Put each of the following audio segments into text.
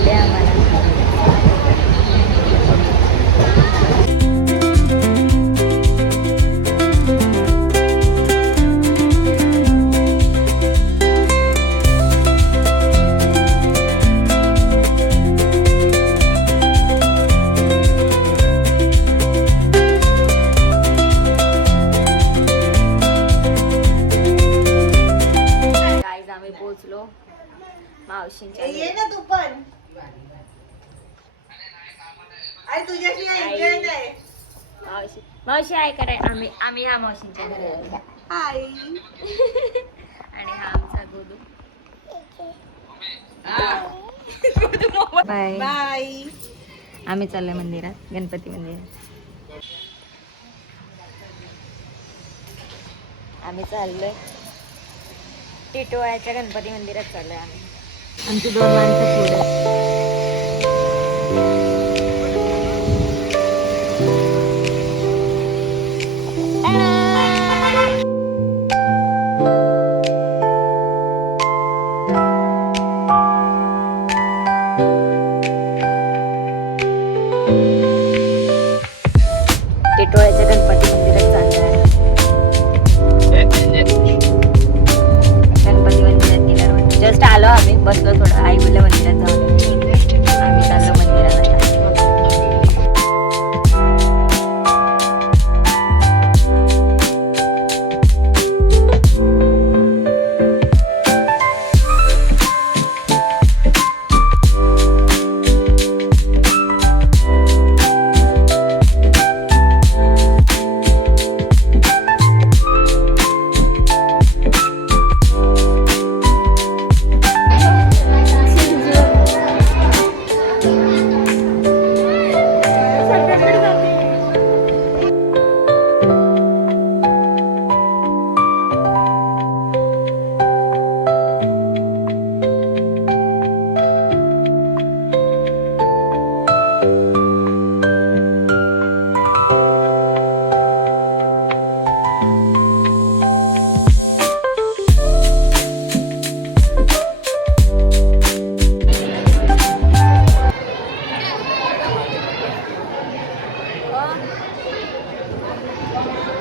भेटले आम्हाला. आम्ही पोहोचलो मावशींच्या घरी. ये ना तू पण. आई तुझ्याशी एन्जॉय आहे. मावशी मावशी आहे करे. आम्ही ह्या मावशींच्या घरी आलो. हाय. आणि हा आमचा गोदू. Bye bye. आम्ही चाललोय मंदिरात, गणपती मंदिरात. आम्ही चाललोय टिटोळ्याच्या गणपती मंदिरात चाललोय आम्ही. आमची 2 माणसं पुढे. टिटोळ्याच्या गणपती मंदिरात चाललोय. गणपती मंदिरात गेल्यावर जस्ट आलो आम्ही, बसलो थोडं. आई बोलल्या मंदिरात जाऊन आम्ही चाललो मंदिरात.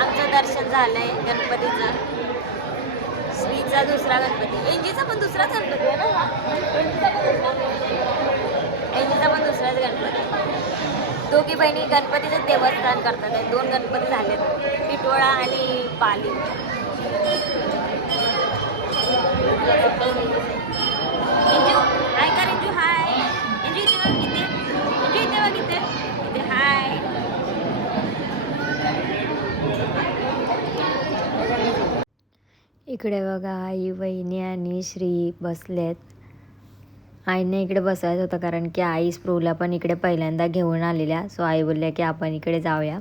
आमचं दर्शन झालंय गणपतीचं. श्रीचा दुसरा गणपती, एंजीचा पण दुसराच गणपती आहे ना. एंजीचा पण दुसराच गणपती. दोघी बहिणी गणपतीचं देवस्थान करतात. 2 गणपती झालेत, टिटोळा आणि पाली. इंजू हाय कर. इंजू हाय. इंजू इथे बघ, इथे. इंजू इथे बघ, इथे. इथे हाय. इकडे बघा आई, वहिनी आणि श्री बसलेत. आईने इकडे बसायचं होतं कारण की आई स्प्रूला पण इकडे पहिल्यांदा घेऊन आलेल्या. सो आई बोलल्या की आपण इकडे जाऊया.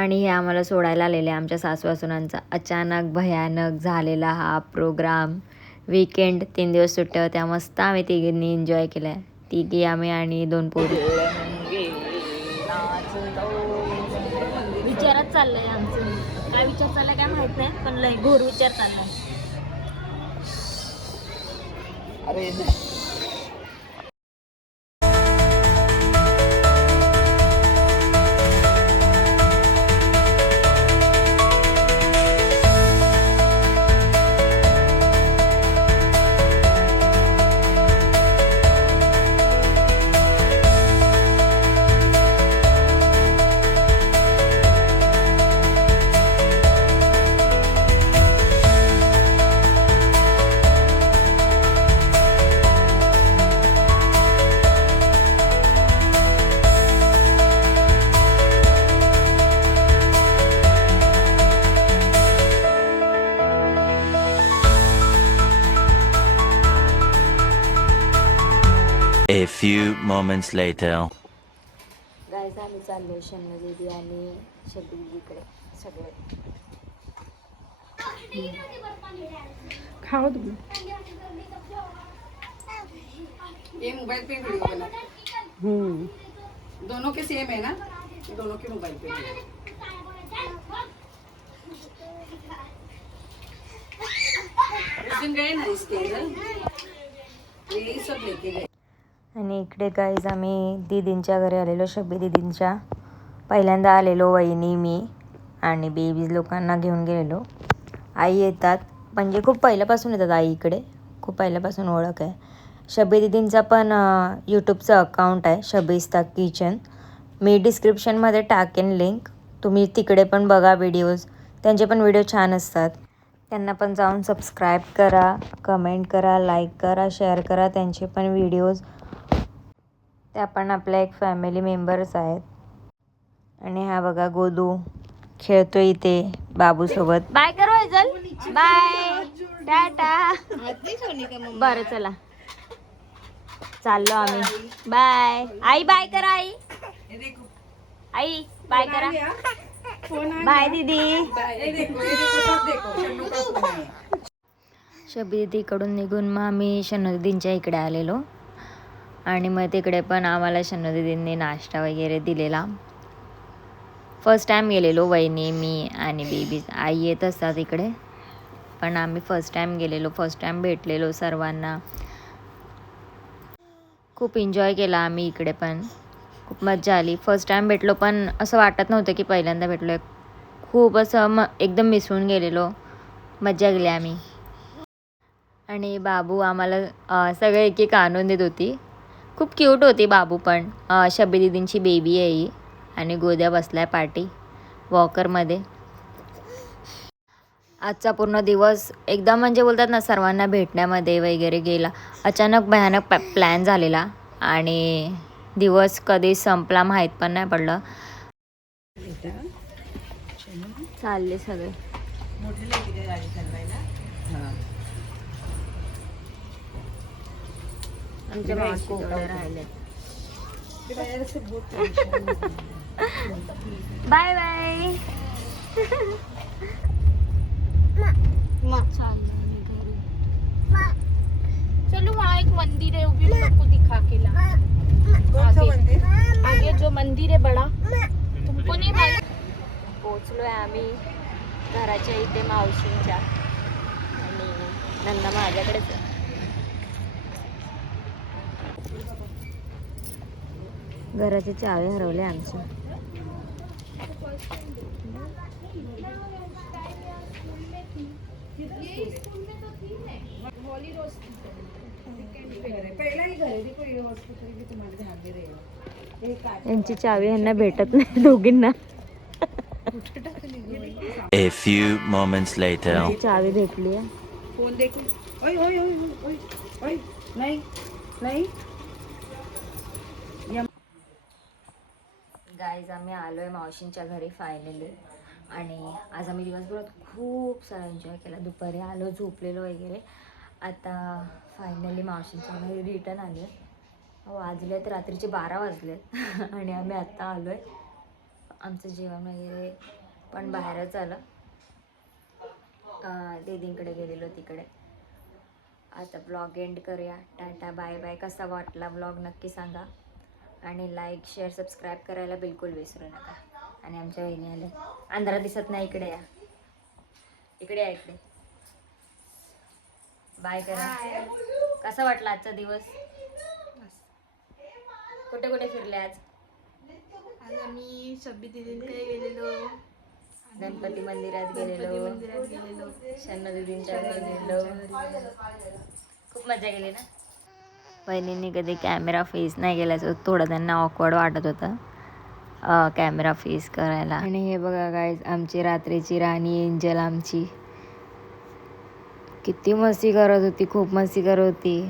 आणि हे आम्हाला सोडायला आलेले आमच्या सासू-सासऱ्यांचा अचानक भयानक झालेला हा प्रोग्राम. वीकेंड 3 दिवस सुट्ट्या होत्या. मस्त आम्ही तिघींनी एन्जॉय केलाय. तिघी आम्ही आणि 2 पोरी. विचारात चाललंय आमचं. काय विचार चाललाय काय माहित नाही, पण लय घोर विचार चाललाय. A few moments later. Guys आम्ही चाललो शन्नू दीदी आणि शब्बी दीदीकडे सगळे. खाओ तुम. ये मोबाइल पे वीडियो बना. दोनों के सेम है ना, दोनों के मोबाइल पे. उस दिन गए ना इसके इधर, यही सब लेके गए. आणि इकडे गाईज आम्ही दीदींच्या घरी आलेलो, शब्बी दीदींच्या. पहिल्यांदा आलेलो, वहिनी, मी आणि बेबीज लोकांना घेऊन गेलेलो. आई येतात, म्हणजे खूप पहिल्यापासून येतात आई इकडे, खूप पहिल्यापासून ओळख आहे. शब्बी दीदींचा पण यूट्यूबचं अकाउंट आहे, शबीस्ता किचन. मी डिस्क्रिप्शनमध्ये टाकेन लिंक, तुम्ही तिकडे पण बघा व्हिडिओज, त्यांचे पण व्हिडिओ छान असतात. त्यांना पण जाऊन सबस्क्राईब करा, कमेंट करा, लाईक करा, शेअर करा त्यांचे पण व्हिडिओज. त्या पण आपल्या एक फॅमिली मेंबर्स आहेत. आणि हा बघा गोदू खेळतो इथे बाबूसोबत. बाय करो चल, बाय टाटा. बरं चला चाललो आम्ही, बाय. आई बाय करा, आई आई बाय करा, बाय दीदी. ये देखो सब देखो. शन्नू का फोन है. शबी दीदीकडून निघून मग आम्ही शन्नू दीदींच्या इकडे आलेलो. आणि मग तिकडे पण आम्हाला शन्नू दीदींनी नाश्ता वगैरे दिलेला. फर्स्ट टाईम गेलेलो, वहिनी, मी आणि बेबीज. आई येत असतात इकडे, पण आम्ही फर्स्ट टाईम गेलेलो, फर्स्ट टाईम भेटलेलो सर्वांना. खूप एन्जॉय केला आम्ही इकडे पण, खूप मजा आली. फर्स्ट टाईम भेटलो पण असं वाटत नव्हतं की पहिल्यांदा भेटलो आहे. खूप असं एकदम मिसळून गेलेलो, मजा केली आम्ही. आणि बाबू आम्हाला सगळे एक एक आणून देत होती. खूप क्यूट होती बाबू पण. शबी दीदींची बेबी आहे ही, आणि गोद्या बसलाय पार्टी वॉकरमध्ये. आजचा पूर्ण दिवस एकदम म्हणजे बोलतात ना सर्वांना भेटण्यामध्ये वगैरे गेला. अचानक भयानक प्लॅन झालेला आणि दिवस कधी संपला माहीत पण नाही पडलं. चालले सगळे. मोठी लेके गए गाडी चालवायला. हा. आमच्या मावशी तेवढे राहिले. Bye bye. चलो वहाँ एक मंदिर है, वो भी हम लोग को दिखा के ला. कौन सा मंदिर? आगे जो मंदिर है बड़ा, तुमको नहीं मालूम? पोचलोय आम्ही घराच्या इथे मावशींच्या, आणि नंदा माझ्याकडेच आहे. घराची चावी हरवली आमच्या. पहिला ही घर देखो, ये हॉस्पिटल भी तुम्हारे ध्यान में रहेगा. यांची चावी यांना भेटत नाही दोघींना. A few moments later. यांची चावी भेटली आहे. फोन देखो. ओय ओय ओय ओय ओय. नहीं नहीं. गाईज आम्ही आलो आहे मावशींच्या घरी फायनली. आणि आज आम्ही दिवसभरात खूप सारा एन्जॉय केला. दुपारी आलो, झोपलेलो वगैरे. आता फायनली मावशींच्या घरी रिटर्न आले. वाजलेत रात्रीचे 12 वाजलेत आणि आम्ही आत्ता आलो आहे. आमचं जेवण वगैरे पण बाहेरच आलं. दीदींकडे गेलेलो तिकडे. आता ब्लॉग एंड करूया. Tata bye bye. कसा वाटला ब्लॉग नक्की सांगा, आणि लाईक शेअर सबस्क्राईब करायला बिलकुल विसरू नका. आणि आमच्या वहिनी आल्या. अंधारात दिसत नाही, इकडे या, इकडे या, इकडे. बाय करा. कसा वाटला आजचा दिवस? कुठे कुठे फिरले आज? आज आम्ही शब्बी दीदींकडे गेलेलो, गणपती मंदिरात गेलेलो, मंदिरात गेलेलो, शन्नू दीदींच्या गेलेलो. खूप मजा केली ना. वहिनींनी कधी कॅमेरा फेस नाही केल्याचं थोडं त्यांना ऑकवर्ड वाटत होतं कॅमेरा फेस करायला. आणि हे बघा गाईज, आमची रात्रीची राणी एंजल आमची किती मस्ती करत होती, खूप मस्ती करत होती.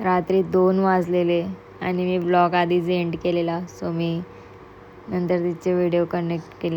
रात्री 2 वाजलेले आणि मी ब्लॉग आधीच एंड केलेला, सो मी नंतर तिचे व्हिडिओ कनेक्ट केले.